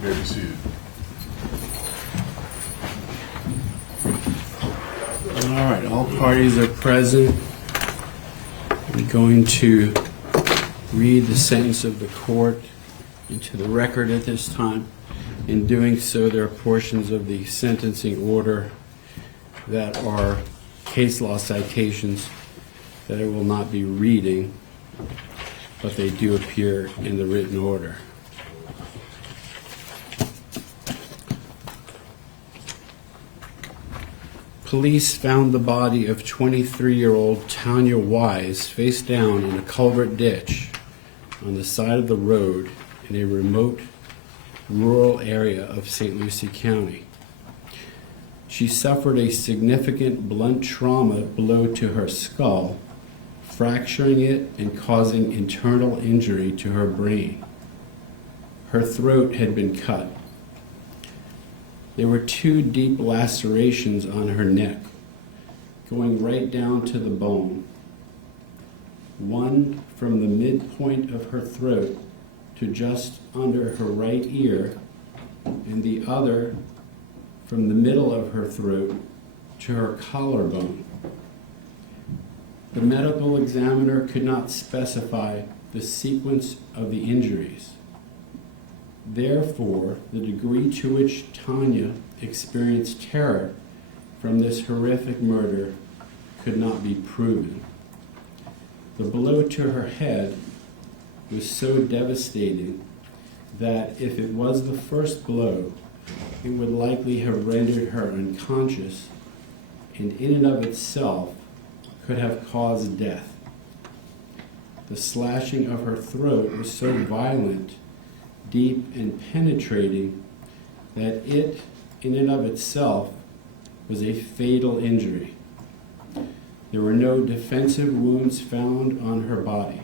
You may be seated. All right, all parties are present. I'm going to read the sentence of the court into the record at this time. In doing so, there are portions of the sentencing order that are case law citations that I will not be reading, but they do appear in the written order. Police found the body of 23-year-old Tanya Wise face down in a culvert ditch on the side of the road in a remote rural area of St. Lucie County. She suffered a significant blunt trauma blow to her skull, fracturing it and causing internal injury to her brain. Her throat had been cut. There were 2 deep lacerations on her neck, going right down to the bone. One from the midpoint of her throat to just under her right ear, and the other from the middle of her throat to her collarbone. The medical examiner could not specify the sequence of the injuries. Therefore, the degree to which Tanya experienced terror from this horrific murder could not be proven. The blow to her head was so devastating that if it was the first blow, it would likely have rendered her unconscious and in and of itself could have caused death. The slashing of her throat was so violent, deep and penetrating that it, in and of itself, was a fatal injury. There were no defensive wounds found on her body.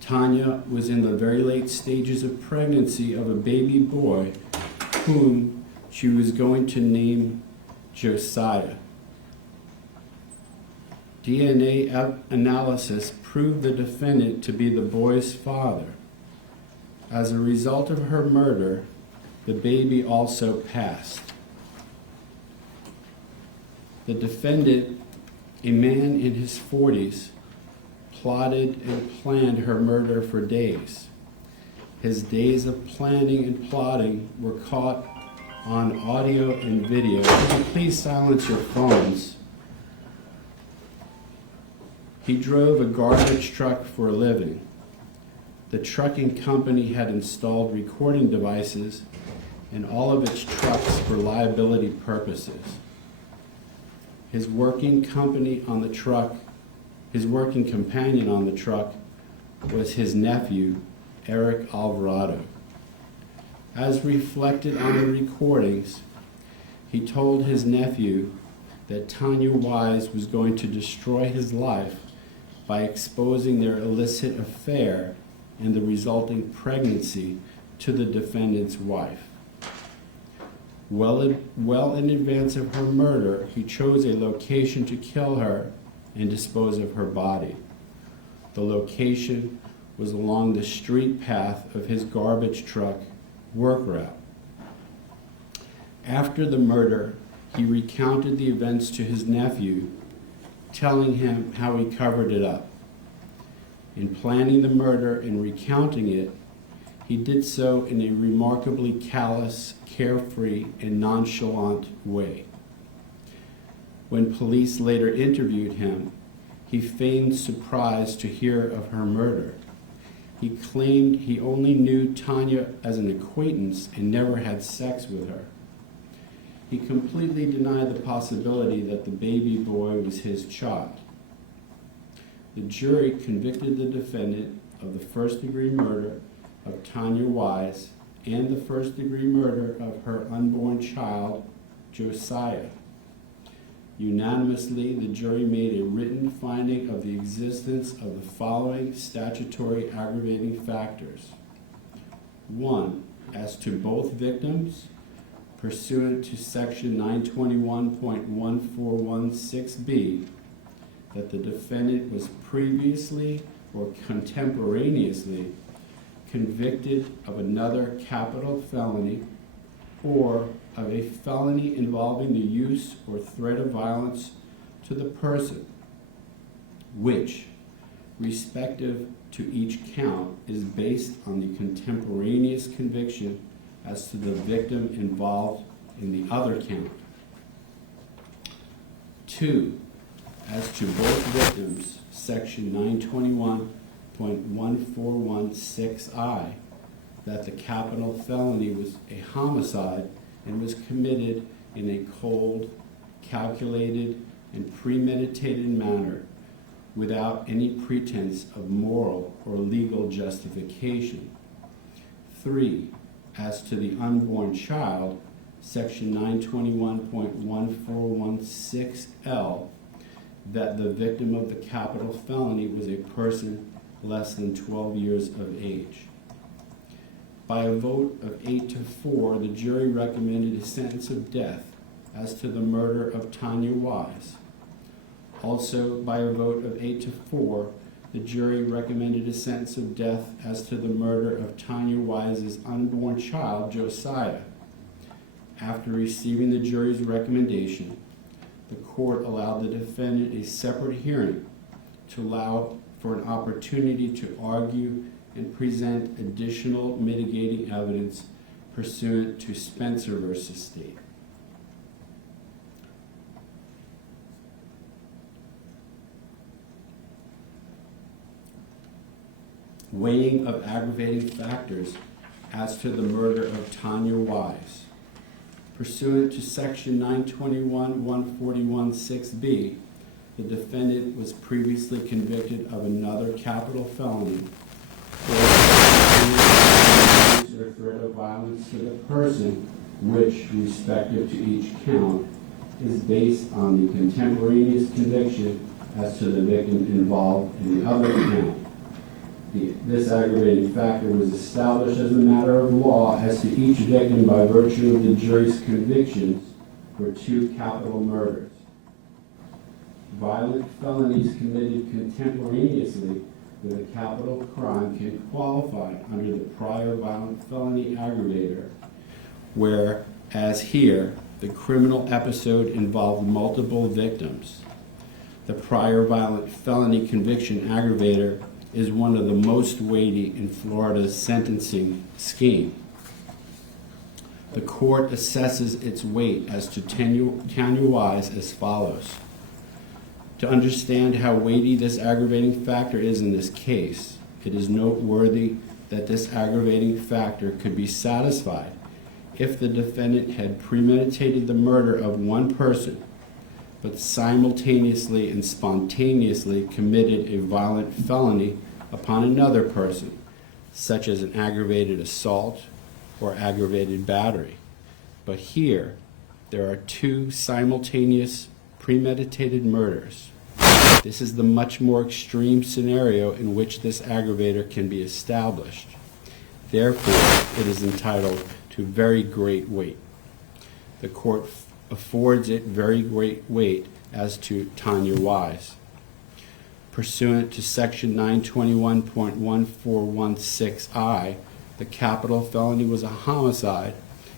Tanya was in the very late stages of pregnancy of a baby boy whom she was going to name Josiah. DNA analysis proved the defendant to be the boy's father. As a result of her murder, the baby also passed. The defendant, a man in his 40s, plotted and planned her murder for days. His days of planning and plotting were caught on audio and video. Would you please silence your phones? He drove a garbage truck for a living. The trucking company had installed recording devices in all of its trucks for liability purposes. His working companion on the truck was his nephew, Eric Alvarado. As reflected on the recordings, he told his nephew that Tanya Wise was going to destroy his life by exposing their illicit affair and the resulting pregnancy to the defendant's wife. Well in advance of her murder, he chose a location to kill her and dispose of her body. The location was along the street path of his garbage truck work route. After the murder, he recounted the events to his nephew, telling him how he covered it up. In planning the murder and recounting it, he did so in a remarkably callous, carefree, and nonchalant way. When police later interviewed him, he feigned surprise to hear of her murder. He claimed he only knew Tanya as an acquaintance and never had sex with her. He completely denied the possibility that the baby boy was his child. The jury convicted the defendant of the first-degree murder of Tanya Wise and the first-degree murder of her unborn child, Josiah. Unanimously, the jury made a written finding of the existence of the following statutory aggravating factors. 1, as to both victims, pursuant to section 921.1416B, that the defendant was previously or contemporaneously convicted of another capital felony or of a felony involving the use or threat of violence to the person, which, respective to each count, is based on the contemporaneous conviction as to the victim involved in the other count. 2. As to both victims, Section 921.1416I, that the capital felony was a homicide and was committed in a cold, calculated, and premeditated manner without any pretense of moral or legal justification. 3. As to the unborn child, Section 921.1416L, that the victim of the capital felony was a person less than 12 years of age. By a vote of 8-4, the jury recommended a sentence of death as to the murder of Tanya Wise. Also, by a vote of 8-4, the jury recommended a sentence of death as to the murder of Tanya Wise's unborn child, Josiah. After receiving the jury's recommendation, the court allowed the defendant a separate hearing to allow for an opportunity to argue and present additional mitigating evidence pursuant to Spencer v. State. Weighing of aggravating factors as to the murder of Tanya Wise. Pursuant to Section 921.141(6)b, the defendant was previously convicted of another capital felony for or threat of violence to the person, which, respective to each count, is based on the contemporaneous conviction as to the victim involved in the other count. This aggravating factor was established as a matter of law as to each victim by virtue of the jury's convictions for 2 capital murders. Violent felonies committed contemporaneously with a capital crime can qualify under the prior violent felony aggravator, where, as here, the criminal episode involved multiple victims. The prior violent felony conviction aggravator is one of the most weighty in Florida's sentencing scheme. The court assesses its weight as to Tanya Wise as follows. To understand how weighty this aggravating factor is in this case, it is noteworthy that this aggravating factor could be satisfied if the defendant had premeditated the murder of one person, but simultaneously and spontaneously committed a violent felony upon another person, such as an aggravated assault or aggravated battery. But here, there are 2 simultaneous premeditated murders. This is the much more extreme scenario in which this aggravator can be established. Therefore, it is entitled to very great weight. The court affords it very great weight as to Tanya Wise. Pursuant to Section 921.1416I, the capital felony was a homicide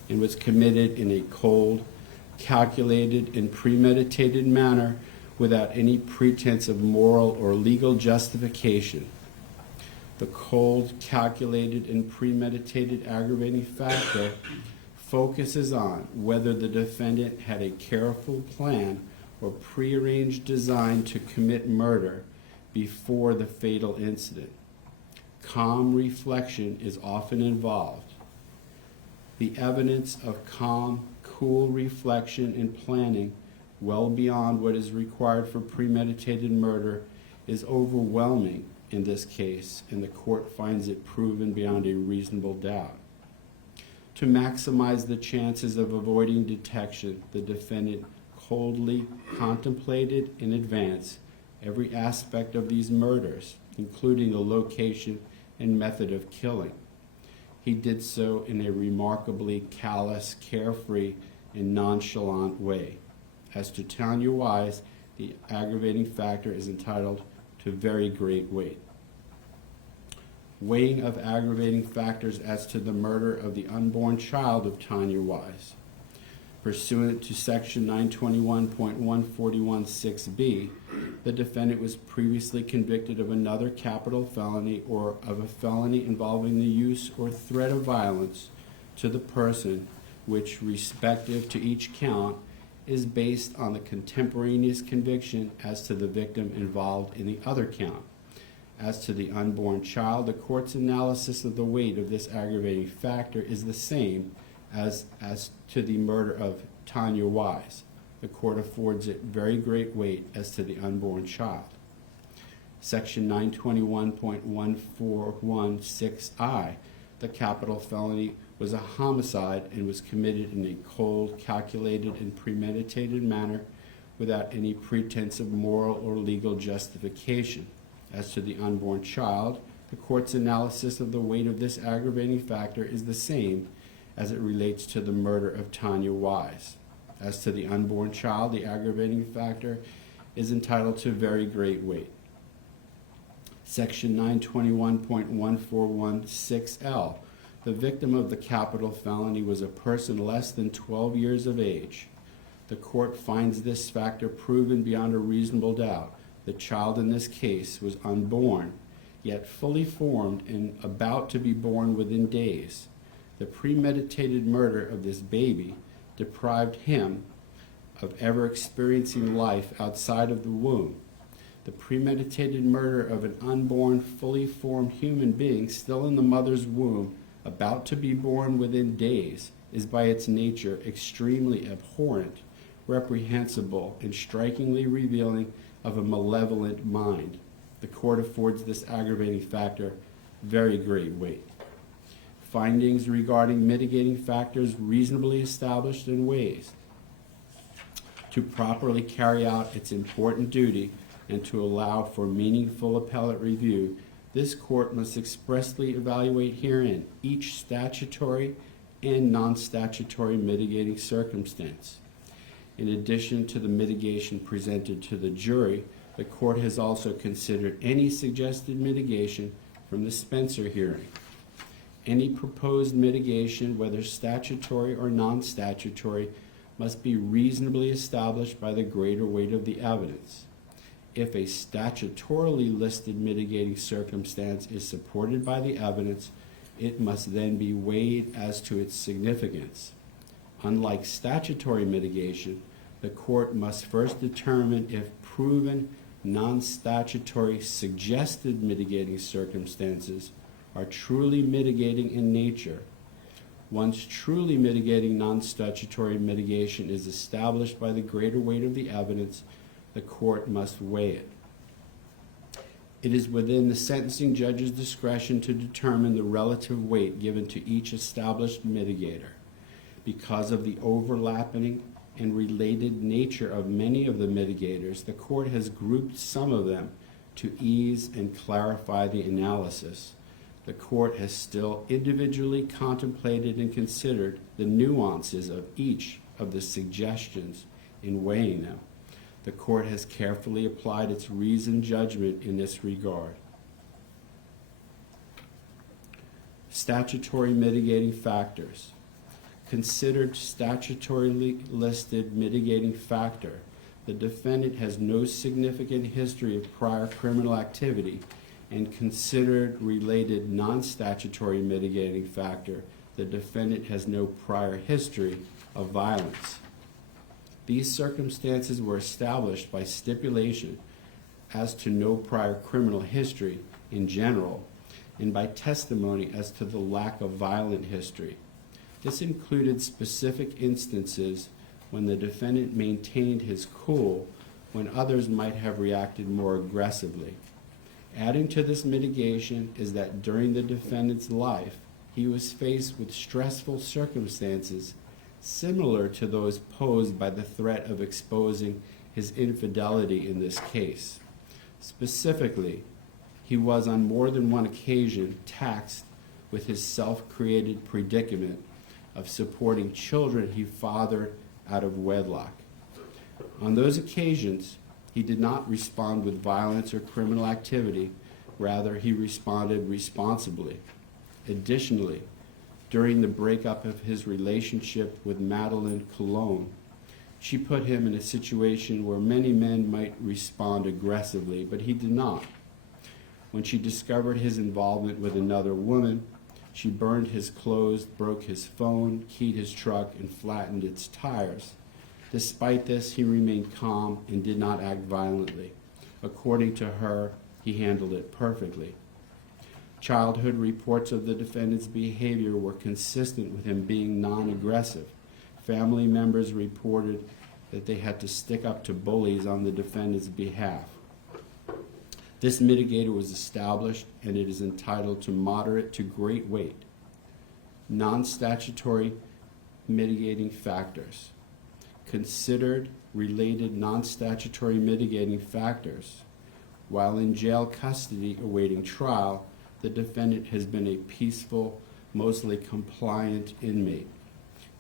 and was committed in a cold, calculated, and premeditated manner without any pretense of moral or legal justification. The cold, calculated, and premeditated aggravating factor focuses on whether the defendant had a careful plan or prearranged design to commit murder before the fatal incident. Calm reflection is often involved. The evidence of calm, cool reflection and planning, well beyond what is required for premeditated murder, is overwhelming in this case, and the court finds it proven beyond a reasonable doubt. To maximize the chances of avoiding detection, the defendant coldly contemplated in advance every aspect of these murders, including the location and method of killing. He did so in a remarkably callous, carefree, and nonchalant way. As to Tanya Wise, the aggravating factor is entitled to very great weight. weighing of aggravating factors as to the murder of the unborn child of Tanya Wise. Pursuant to Section 921.141(6)b, the defendant was previously convicted of another capital felony or of a felony involving the use or threat of violence to the person, which, respective to each count, is based on the contemporaneous conviction as to the victim involved in the other count. As to the unborn child, the court's analysis of the weight of this aggravating factor is the same as to the murder of Tanya Wise. The court affords it very great weight as to the unborn child. Section 921.1416I, the capital felony, was a homicide and was committed in a cold, calculated, and premeditated manner without any pretense of moral or legal justification. As to the unborn child, the court's analysis of the weight of this aggravating factor is the same as it relates to the murder of Tanya Wise. As to the unborn child, the aggravating factor is entitled to very great weight. Section 921.1416L, the victim of the capital felony was a person less than 12 years of age. The court finds this factor proven beyond a reasonable doubt. The child in this case was unborn, yet fully formed and about to be born within days. The premeditated murder of this baby deprived him of ever experiencing life outside of the womb. The premeditated murder of an unborn, fully formed human being still in the mother's womb, about to be born within days, is by its nature extremely abhorrent, reprehensible, and strikingly revealing of a malevolent mind. The court affords this aggravating factor very great weight. Findings regarding mitigating factors reasonably established in ways to properly carry out its important duty and to allow for meaningful appellate review, this court must expressly evaluate herein each statutory and non-statutory mitigating circumstance. In addition to the mitigation presented to the jury, the court has also considered any suggested mitigation from the Spencer hearing. Any proposed mitigation, whether statutory or non-statutory, must be reasonably established by the greater weight of the evidence. If a statutorily listed mitigating circumstance is supported by the evidence, it must then be weighed as to its significance. Unlike statutory mitigation, the court must first determine if proven non-statutory suggested mitigating circumstances are truly mitigating in nature. Once truly mitigating non-statutory mitigation is established by the greater weight of the evidence, the court must weigh it. It is within the sentencing judge's discretion to determine the relative weight given to each established mitigator. Because of the overlapping and related nature of many of the mitigators, the court has grouped some of them to ease and clarify the analysis. The court has still individually contemplated and considered the nuances of each of the suggestions in weighing them. The court has carefully applied its reasoned judgment in this regard. Statutory mitigating factors. Considered statutorily listed mitigating factor. The defendant has no significant history of prior criminal activity, and considered related non-statutory mitigating factor. The defendant has no prior history of violence. These circumstances were established by stipulation as to no prior criminal history in general, and by testimony as to the lack of violent history. This included specific instances when the defendant maintained his cool when others might have reacted more aggressively. Adding to this mitigation is that during the defendant's life, he was faced with stressful circumstances similar to those posed by the threat of exposing his infidelity in this case. Specifically, he was on more than one occasion taxed with his self-created predicament of supporting children he fathered out of wedlock. On those occasions, he did not respond with violence or criminal activity, Rather, he responded responsibly. Additionally, during the breakup of his relationship with Madeline Cologne, she put him in a situation where many men might respond aggressively, but he did not. When she discovered his involvement with another woman, she burned his clothes, broke his phone, keyed his truck, and flattened its tires. Despite this, he remained calm and did not act violently. According to her, he handled it perfectly. Childhood reports of the defendant's behavior were consistent with him being non-aggressive. Family members reported that they had to stick up to bullies on the defendant's behalf. This mitigator was established, and it is entitled to moderate to great weight. Non-statutory mitigating factors. Considered related non-statutory mitigating factors. While in jail custody awaiting trial, the defendant has been a peaceful, mostly compliant inmate.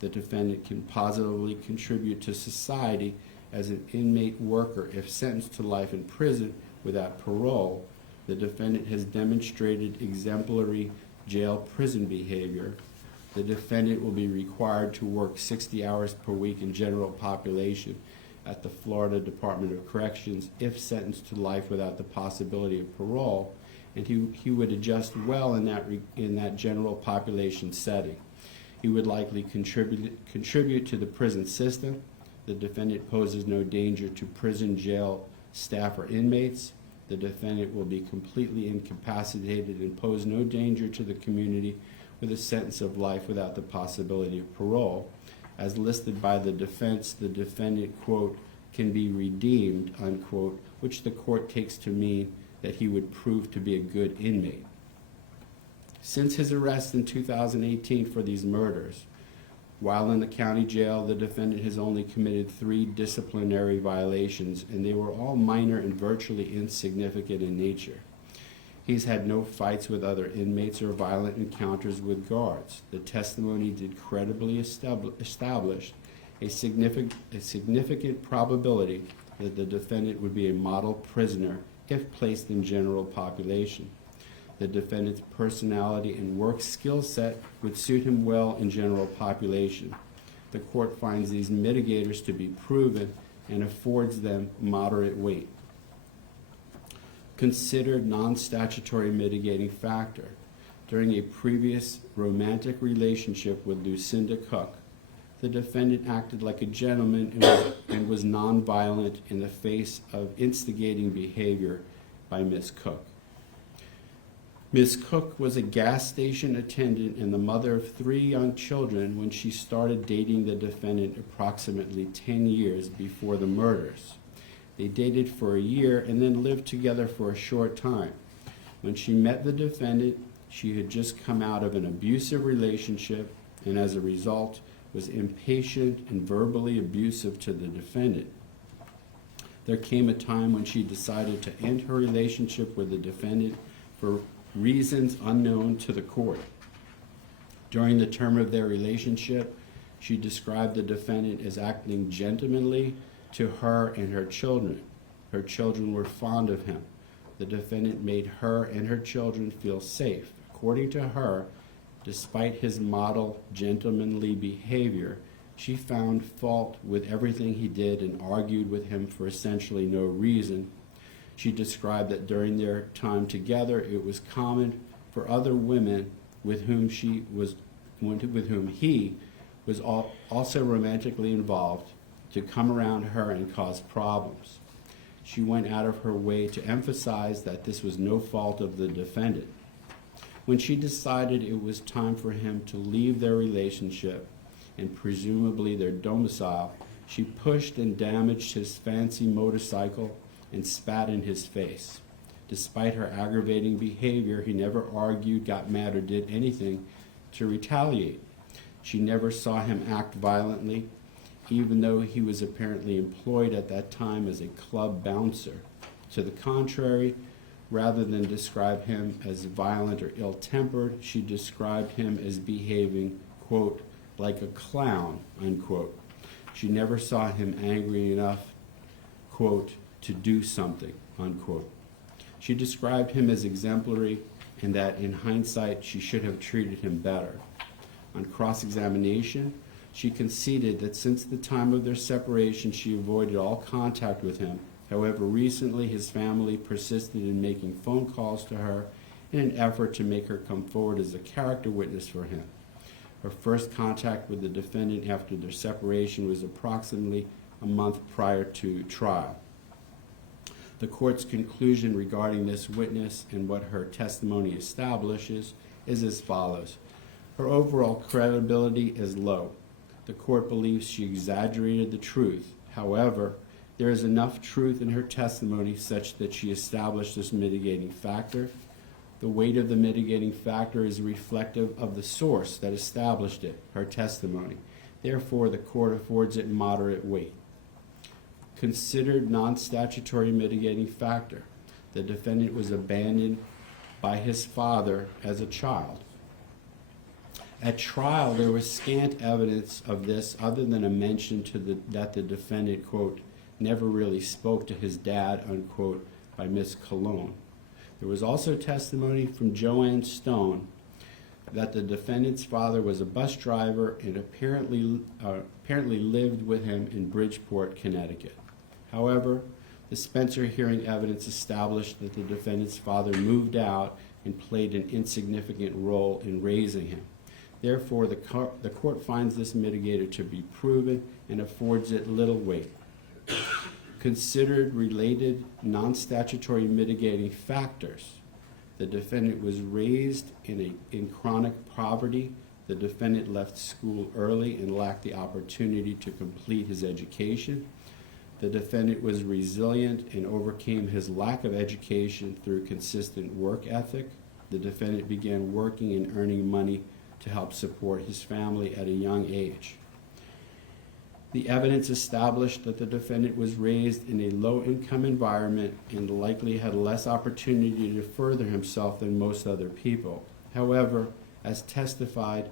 The defendant can positively contribute to society as an inmate worker if sentenced to life in prison without parole. The defendant has demonstrated exemplary jail-prison behavior. The defendant will be required to work 60 hours per week in general population at the Florida Department of Corrections if sentenced to life without the possibility of parole, and he would adjust well in that general population setting. He would likely contribute to the prison system. The defendant poses no danger to prison, jail staff, or inmates. The defendant will be completely incapacitated and pose no danger to the community with a sentence of life without the possibility of parole. As listed by the defense, the defendant, quote, can be redeemed, unquote, which the court takes to mean that he would prove to be a good inmate. Since his arrest in 2018 for these murders, while in the county jail, the defendant has only committed 3 disciplinary violations, and they were all minor and virtually insignificant in nature. He's had no fights with other inmates or violent encounters with guards. The testimony did credibly establish a significant probability that the defendant would be a model prisoner if placed in general population. The defendant's personality and work skill set would suit him well in general population. The court finds these mitigators to be proven and affords them moderate weight. Considered non-statutory mitigating factor. During a previous romantic relationship with Lucinda Cook, the defendant acted like a gentleman and was nonviolent in the face of instigating behavior by Ms. Cook. Ms. Cook was a gas station attendant and the mother of 3 young children when she started dating the defendant approximately 10 years before the murders. They dated for a year and then lived together for a short time. When she met the defendant, she had just come out of an abusive relationship and as a result was impatient and verbally abusive to the defendant. There came a time when she decided to end her relationship with the defendant for reasons unknown to the court. During the term of their relationship, she described the defendant as acting gentlemanly to her and her children. Her children were fond of him. The defendant made her and her children feel safe. According to her, despite his model gentlemanly behavior, she found fault with everything he did and argued with him for essentially no reason. She described that during their time together, it was common for other women with whom he was also romantically involved to come around her and cause problems. She went out of her way to emphasize that this was no fault of the defendant. When she decided it was time for him to leave their relationship and presumably their domicile, she pushed and damaged his fancy motorcycle and spat in his face. Despite her aggravating behavior, he never argued, got mad, or did anything to retaliate. She never saw him act violently, even though he was apparently employed at that time as a club bouncer. To the contrary, rather than describe him as violent or ill-tempered, she described him as behaving, quote, like a clown, unquote. She never saw him angry enough, quote, to do something, unquote. She described him as exemplary and that in hindsight she should have treated him better. On cross-examination, she conceded that since the time of their separation she avoided all contact with him. However, recently his family persisted in making phone calls to her in an effort to make her come forward as a character witness for him. Her first contact with the defendant after their separation was approximately a month prior to trial. The court's conclusion regarding this witness and what her testimony establishes is as follows. Her overall credibility is low. The court believes she exaggerated the truth. However, there is enough truth in her testimony such that she established this mitigating factor. The weight of the mitigating factor is reflective of the source that established it, her testimony. Therefore, the court affords it moderate weight. Considered non-statutory mitigating factor. The defendant was abandoned by his father as a child. At trial, there was scant evidence of this other than a mention that the defendant, quote, never really spoke to his dad, unquote, by Miss Cologne. There was also testimony from Joanne Stone that the defendant's father was a bus driver and apparently lived with him in Bridgeport, Connecticut. However, the Spencer hearing evidence established that the defendant's father moved out and played an insignificant role in raising him. Therefore, the court finds this mitigator to be proven and affords it little weight. Considered related non-statutory mitigating factors. The defendant was raised in chronic poverty. The defendant left school early and lacked the opportunity to complete his education. The defendant was resilient and overcame his lack of education through consistent work ethic. The defendant began working and earning money to help support his family at a young age. The evidence established that the defendant was raised in a low-income environment and likely had less opportunity to further himself than most other people. However, as testified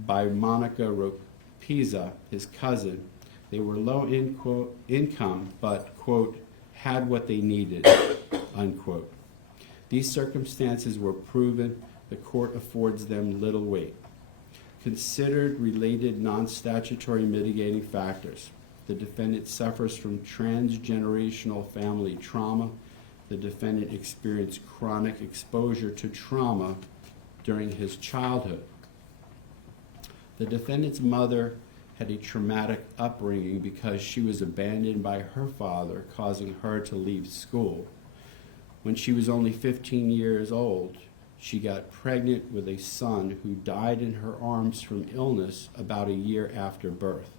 by Monica Ropiza, his cousin, they were low income, but, quote, had what they needed, unquote. These circumstances were proven. The court affords them little weight. Considered related non-statutory mitigating factors. The defendant suffers from transgenerational family trauma. The defendant experienced chronic exposure to trauma during his childhood. The defendant's mother had a traumatic upbringing because she was abandoned by her father, causing her to leave school. When she was only 15 years old, she got pregnant with a son who died in her arms from illness about a year after birth.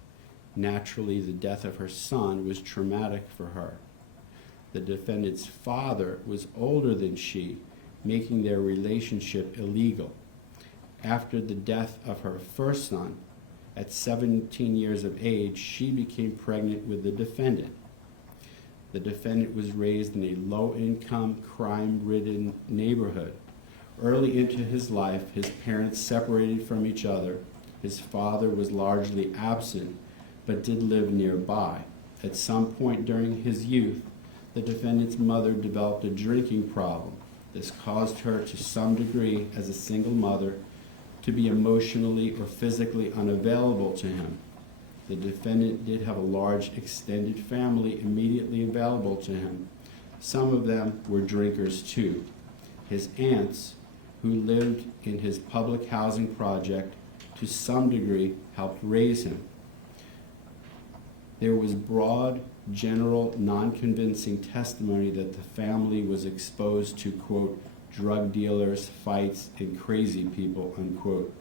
Naturally, the death of her son was traumatic for her. The defendant's father was older than she, making their relationship illegal. After the death of her first son, at 17 years of age, she became pregnant with the defendant. The defendant was raised in a low-income, crime-ridden neighborhood. Early into his life, his parents separated from each other. His father was largely absent, but did live nearby. At some point during his youth, the defendant's mother developed a drinking problem. This caused her, to some degree, as a single mother, to be emotionally or physically unavailable to him. The defendant did have a large extended family immediately available to him. Some of them were drinkers too. His aunts, who lived in his public housing project, to some degree helped raise him. There was broad, general, non-convincing testimony that the family was exposed to, quote, drug dealers, fights, and crazy people, unquote.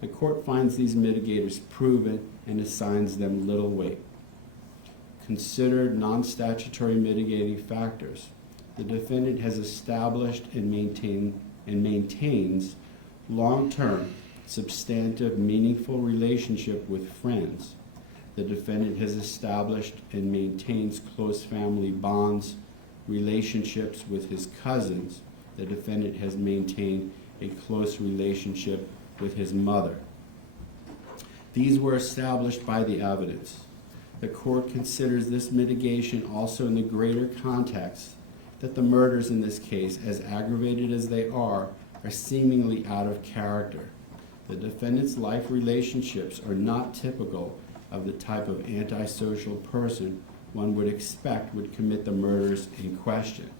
The court finds these mitigators proven and assigns them little weight. Considered non-statutory mitigating factors. The defendant has established and maintains long-term, substantive, meaningful relationship with friends. The defendant has established and maintains close family bonds, relationships with his cousins. The defendant has maintained a close relationship with his mother. These were established by the evidence. The court considers this mitigation also in the greater context that the murders in this case, as aggravated as they are seemingly out of character. The defendant's life relationships are not typical of the type of antisocial person one would expect would commit the murders in question.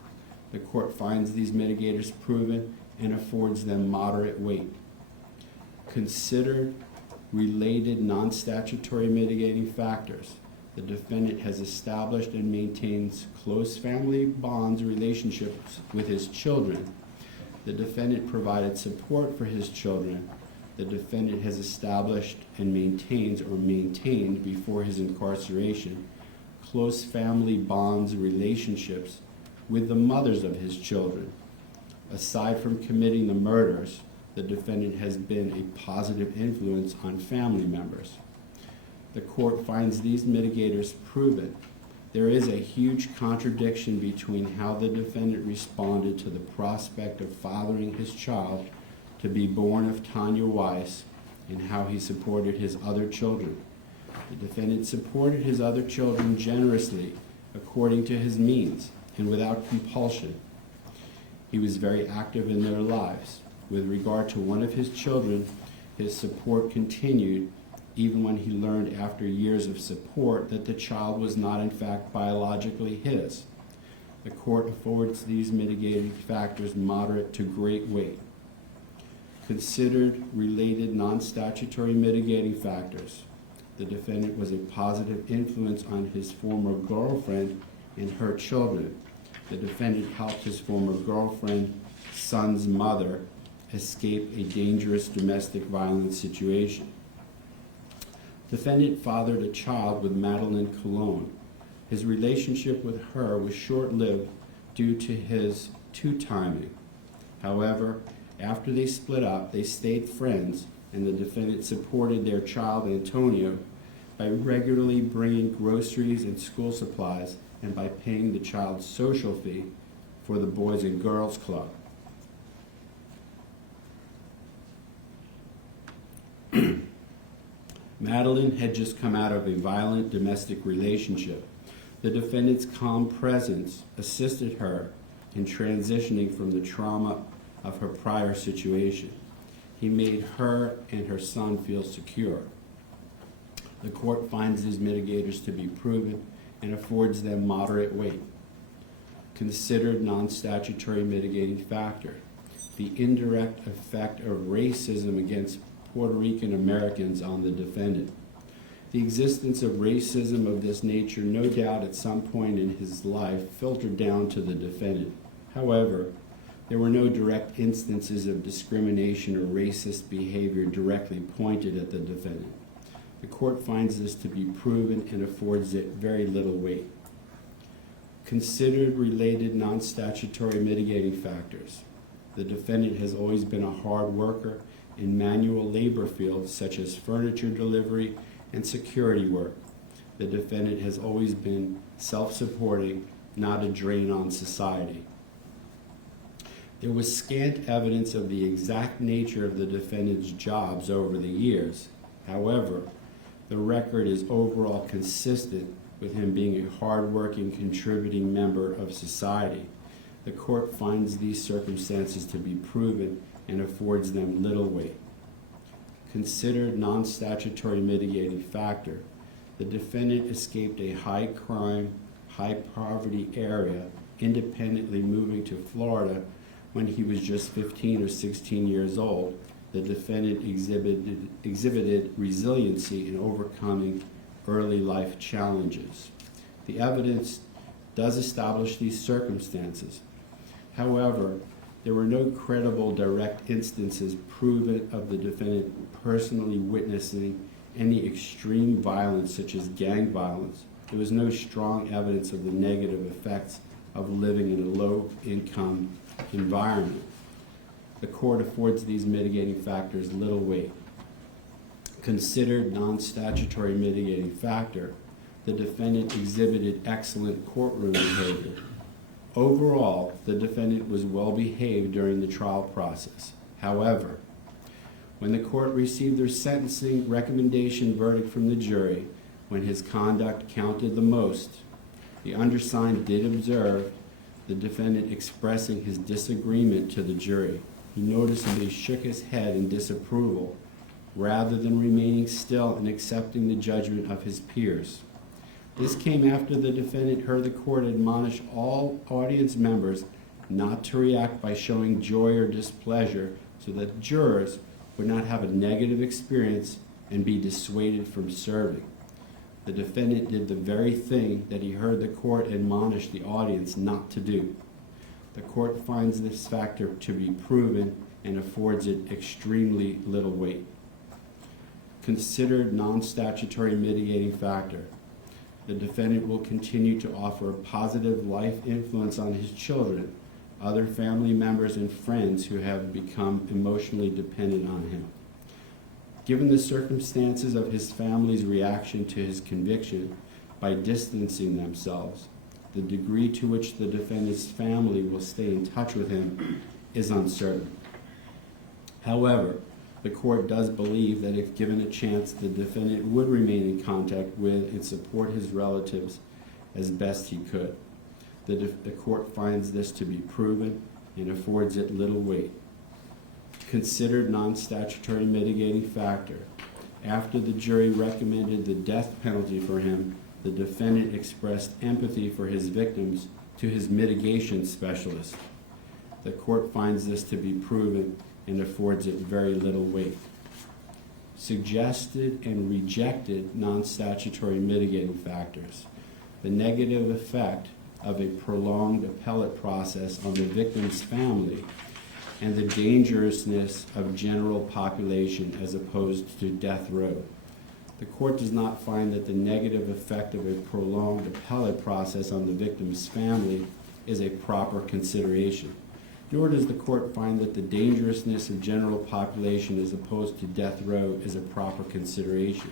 The court finds these mitigators proven and affords them moderate weight. Considered related non-statutory mitigating factors. The defendant has established and maintains close family bonds relationships with his children. The defendant provided support for his children. The defendant has established and maintained before his incarceration close family bonds relationships with the mothers of his children. Aside from committing the murders, the defendant has been a positive influence on family members. The court finds these mitigators proven. There is a huge contradiction between how the defendant responded to the prospect of fathering his child to be born of Tanya Weiss and how he supported his other children. The defendant supported his other children generously according to his means and without compulsion. He was very active in their lives. With regard to one of his children, his support continued even when he learned after years of support that the child was not in fact biologically his. The court affords these mitigating factors moderate to great weight. Considered related non-statutory mitigating factors. The defendant was a positive influence on his former girlfriend and her children. The defendant helped his former girlfriend's son's mother escape a dangerous domestic violence situation. Defendant fathered a child with Madeline Cologne. His relationship with her was short-lived due to his two-timing. However, after they split up, they stayed friends, and the defendant supported their child, Antonio, by regularly bringing groceries and school supplies and by paying the child's social fee for the Boys and Girls Club. Madeline had just come out of a violent domestic relationship. The defendant's calm presence assisted her in transitioning from the trauma of her prior situation. He made her and her son feel secure. The court finds these mitigators to be proven and affords them moderate weight. Considered non-statutory mitigating factor. The indirect effect of racism against Puerto Rican Americans on the defendant. The existence of racism of this nature, no doubt at some point in his life, filtered down to the defendant. However, there were no direct instances of discrimination or racist behavior directly pointed at the defendant. The court finds this to be proven and affords it very little weight. Considered related non-statutory mitigating factors. The defendant has always been a hard worker in manual labor fields such as furniture delivery and security work. The defendant has always been self-supporting, not a drain on society. There was scant evidence of the exact nature of the defendant's jobs over the years. However, the record is overall consistent with him being a hard-working, contributing member of society. The court finds these circumstances to be proven and affords them little weight. Considered non-statutory mitigating factor. The defendant escaped a high-crime, high-poverty area, independently moving to Florida when he was just 15 or 16 years old. The defendant exhibited resiliency in overcoming early life challenges. The evidence does establish these circumstances. However, there were no credible direct instances proven of the defendant personally witnessing any extreme violence such as gang violence. There was no strong evidence of the negative effects of living in a low-income environment. The court affords these mitigating factors little weight. Considered non-statutory mitigating factor, the defendant exhibited excellent courtroom behavior. Overall, the defendant was well behaved during the trial process. However, when the court received their sentencing recommendation verdict from the jury, when his conduct counted the most, the undersigned did observe the defendant expressing his disagreement to the jury. He noticeably shook his head in disapproval rather than remaining still and accepting the judgment of his peers. This came after the defendant heard the court admonish all audience members not to react by showing joy or displeasure so that jurors would not have a negative experience and be dissuaded from serving. The defendant did the very thing that he heard the court admonish the audience not to do. The court finds this factor to be proven and affords it extremely little weight. Considered non-statutory mitigating factor. The defendant will continue to offer a positive life influence on his children, other family members, and friends who have become emotionally dependent on him. Given the circumstances of his family's reaction to his conviction by distancing themselves, the degree to which the defendant's family will stay in touch with him is uncertain. However, the court does believe that if given a chance, the defendant would remain in contact with and support his relatives as best he could. The court finds this to be proven and affords it little weight. Considered non-statutory mitigating factor. After the jury recommended the death penalty for him, the defendant expressed empathy for his victims to his mitigation specialist. The court finds this to be proven and affords it very little weight. Suggested and rejected non-statutory mitigating factors. The negative effect of a prolonged appellate process on the victim's family and the dangerousness of general population as opposed to death row. The court does not find that the negative effect of a prolonged appellate process on the victim's family is a proper consideration, nor does the court find that the dangerousness of general population as opposed to death row is a proper consideration.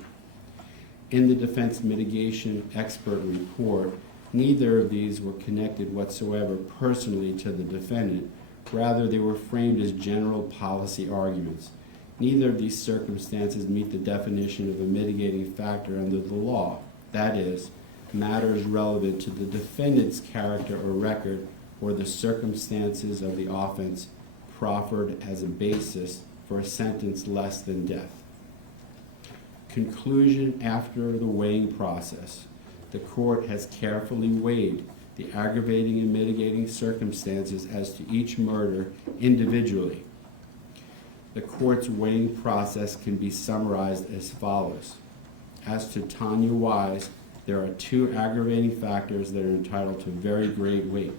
In the defense mitigation expert report, neither of these were connected whatsoever personally to the defendant. Rather, they were framed as general policy arguments. Neither of these circumstances meet the definition of a mitigating factor under the law, that is, matters relevant to the defendant's character or record or the circumstances of the offense proffered as a basis for a sentence less than death. Conclusion after the weighing process. The court has carefully weighed the aggravating and mitigating circumstances as to each murder individually. The court's weighing process can be summarized as follows. As to Tanya Wise, there are 2 aggravating factors that are entitled to very great weight.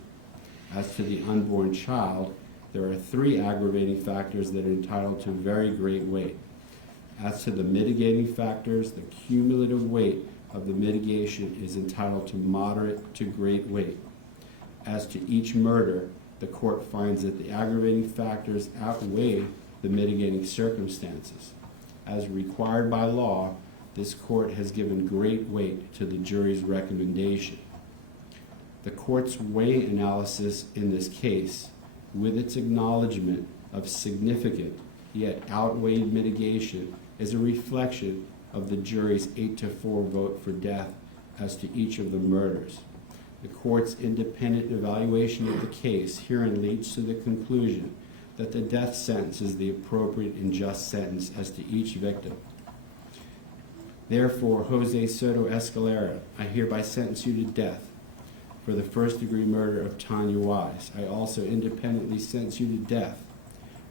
As to the unborn child, there are 3 aggravating factors that are entitled to very great weight. As to the mitigating factors, the cumulative weight of the mitigation is entitled to moderate to great weight. As to each murder, the court finds that the aggravating factors outweigh the mitigating circumstances. As required by law, this court has given great weight to the jury's recommendation. The court's weight analysis in this case, with its acknowledgement of significant yet outweighed mitigation, is a reflection of the jury's 8-4 vote for death as to each of the murders. The court's independent evaluation of the case herein leads to the conclusion that the death sentence is the appropriate and just sentence as to each victim. Therefore, Jose Soto-Escalera, I hereby sentence you to death for the first-degree murder of Tanya Wise. I also independently sentence you to death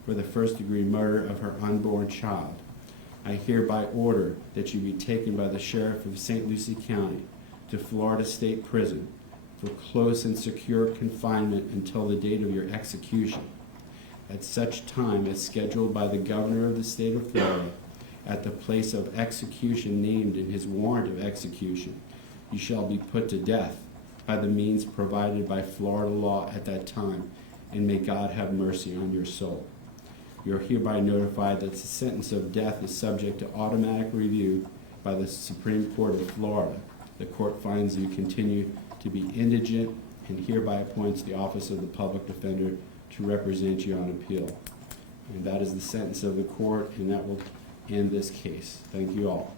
for the first-degree murder of her unborn child. I hereby order that you be taken by the Sheriff of St. Lucie County to Florida State Prison for close and secure confinement until the date of your execution, at such time as scheduled by the Governor of the State of Florida at the place of execution named in his warrant of execution. You shall be put to death by the means provided by Florida law at that time, and may God have mercy on your soul. You are hereby notified that the sentence of death is subject to automatic review by the Supreme Court of Florida. The court finds you continue to be indigent and hereby appoints the office of the public defender to represent you on appeal. And that is the sentence of the court, and that will end this case. Thank you all.